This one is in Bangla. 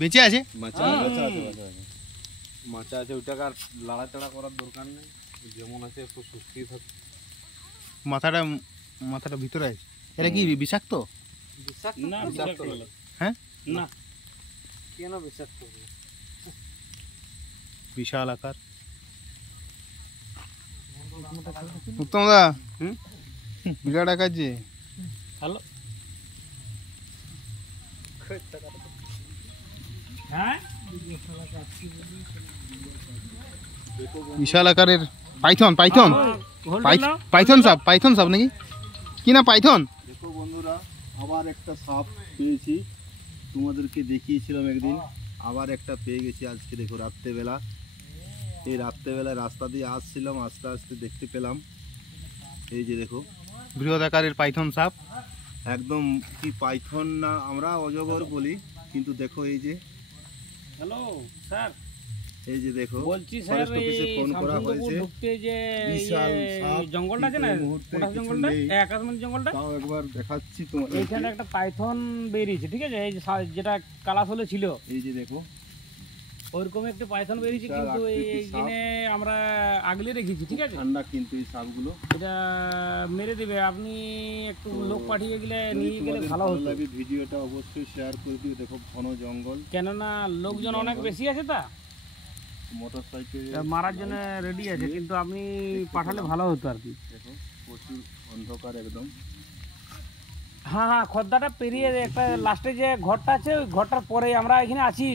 বেঁচে আছে মাচা আছে, ওইটাকে আর লাড়াচাড়া করার দরকার নেই, যেমন আছে একটু সুস্থি থাকে। মাথাটা ভিতরে আছে। এটা কি বিষাক্ত? না বিষাক্ত হ্যাঁ না, কেন বিষাক্ত? বিশাল আকার। উত্তম দা বিরাট আকার যে। হ্যালো বিশাল আকারের পাইথন সাপ নাকি কি না পাইথন? দেখো বন্ধুরা, আবার একটা সাপ পেয়েছি, তোমাদেরকে দেখিয়েছিলাম একদিন, আবার একটা পেয়ে গেছি আজকে। দেখো রাত্রেবেলা, এই রাত্রেবেলা রাস্তা দিয়ে আসছিলাম, আস্তে আস্তে দেখতে পেলাম। এই যে দেখো বৃহৎ আকারের পাইথন সাপ। একদম কি পাইথন না, আমরা অজগর বলি, কিন্তু দেখো এই যে। হ্যালো স্যার, এই যে দেখো বলছি স্যার, ফোন করা হয়েছে, ঢুকতে যে বিশাল সাপ জঙ্গলটা আছে না, জঙ্গলটা আকাশমণি জঙ্গলটা, তাও একবার দেখাচ্ছি তোমাদের। এইখানে একটা পাইথন বেরিয়েছে, ঠিক আছে, এই যে যেটা কালাশোলে ছিল, এই যে দেখো ওইরকম একটা পাইথন বেরিয়েছে, কিন্তু এইখানে আমরা আগলে রেখেছি, ঠিক আছে। ঠান্ডা কিন্তু এই সাপগুলো এটা মেরে দেবে, আপনি একটু লোক পাঠিয়ে গেলে নিয়ে গেলে ভালো হতো। ভিডিওটা অবশ্যই শেয়ার করে দিও। দেখো ঘন জঙ্গল, কেননা লোকজন অনেক বেশি আছে, তা মোটরসাইকেল মারার জন্য রেডি আছে, কিন্তু আপনি পাঠালে ভালো হতো আর কি। দেখো প্রচুর অন্ধকার একদম। হ্যাঁ খদ্দাটা পেরিয়ে একটা লাস্টে যে ঘরটা আছে, ওই ঘরটার পরে আমরা এখানে আছি।